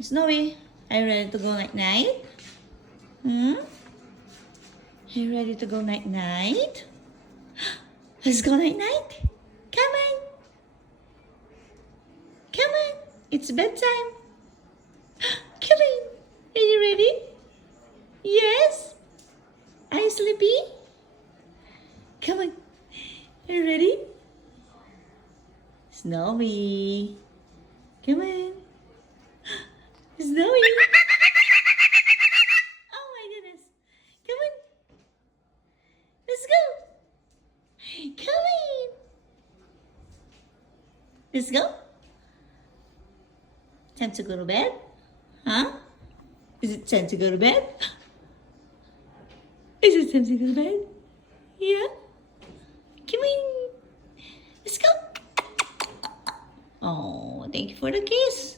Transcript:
Snowy, are you ready to go night-night? Hmm? Are you ready to go night-night? Let's go night-night. Come on. Come on. It's bedtime. Come on. Are you ready? Yes? Are you sleepy? Come on. Are you ready? Snowy. Come on. Snowy. Oh my goodness. Come on. Let's go. Come on. Let's go. Time to go to bed? Huh? Is it time to go to bed? Is it time to go to bed? Yeah? Come on. Let's go. Oh, thank you for the kiss.